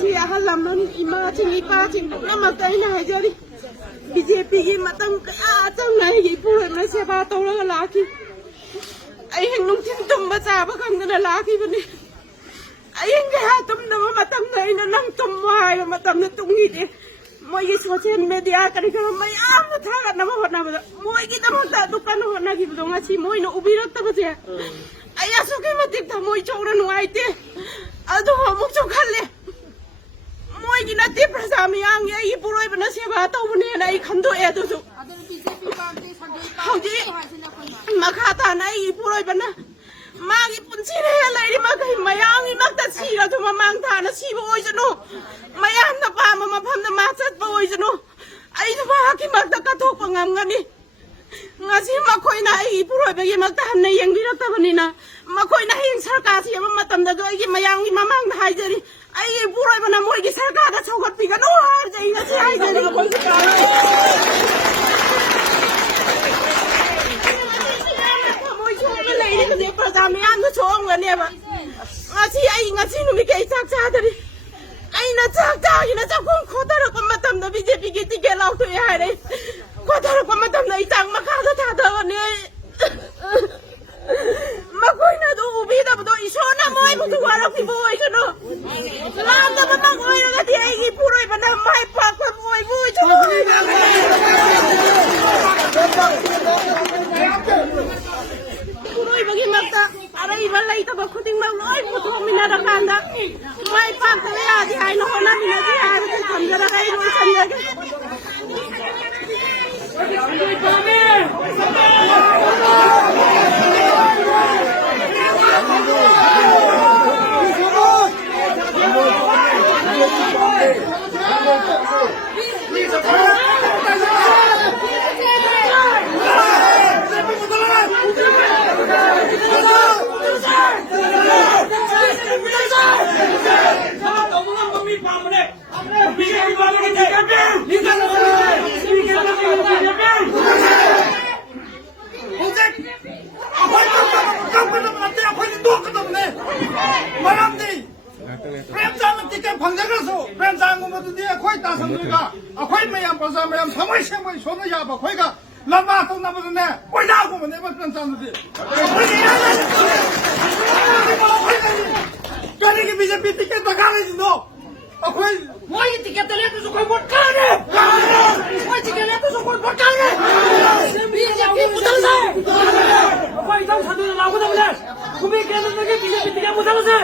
ที่อาหารนั้นอิมาชิงอีป้าชิงน้ำมันใจไหนเจอดิบีเจปีกิมาตั้งจังไหนยี่พูดมาเสียบาโตแล้วก็ลาคีไอ้แห่งนุ่งทิ้งตุ่มมาจ่าพระคำกันลาคีวันนี้ไอ้ยังแกตุ่มน้ำมาตั้งไหนนั่งนั่งตุ่มวายมาตั้งในตรงนี้ดิมวยโซเชียลมีเดียกันก็ไม่มาท่ากันน้ำหัวหน้ามาโมยกินน้ำมันตาตุกันหัวหน้ากินตรงนั้นชิมวยโนอุบิรัตตะมาเสียไอ้ยาสุกิมาติดทำมวยโจรนัวไอ้เต้เอาตัวมุกโจกันเลยมวยกินอะไรประสามีอังยัยปุโรยเป็นเสียบาตัวมันเนี่ยนะอีขันตัวเอตุสุเขาจีมาขาตานะอีปุโรยเป็นนะมาอีปุ่นชีเนี่ยอะไรที่มาให้มายังอีนักตัดชีเราถึงมามังทานะชีบอยจนุมายังนับปามาพัมนะมาจัดบอยจนุไอ้ที่ว่ากิมักตะกระทบปังงามกันนี่งาชีมาคอยนะอีปุโรยไปกิมักตาในยังวิรัตบันนี่นะมาคอยนะยังสกัดเสียมาตั้มตะด้วยกิมายังกิมามังทายเจริไอ้ปุโรยมันนะมวยกิสกัดก็ชกกันปีกันโอ้ยใจก็ใช่เจริก็พ้นสกัดนี่ประจำยามก็ชงกันเนี่ยปะงาชีหนูไม่เก่งจ้าแต่ดิไอ้น่าจ้าอยู่นะจ้าคงขอตระกูลมาทำนะพี่เจพี่กิติเกล้าตัวใหญ่เลยขอตระกูลมาทำนะไอ้จังมาฆ่าตัวท่าเธอวันนี้มาคุยนะดูพี่แต่ตัวอีชอนนะมวยมึงตัวเราพี่บอยกันเนาะลามแต่มันมาคุยนะที่ไอ้กี่ผู้รวยมันทำไม่ปากคนบอยชอบbagi mata ada ibalai itu baku tinggal loy putu minada kanda mai pak tapi adi hai no hona minadi hai itu samjara kai no samjara lama tu nama tu ne, koi dah aku mana macam macam tu. Kali ni BJP tiket tak kali tu. Aku, moi tiket terlihat tu koi buat kali. Moi tiket terlihat tu koi buat kali. BJP betul sah. Aku itu satu lagu tu betul. Kau BJP tiket betul sah.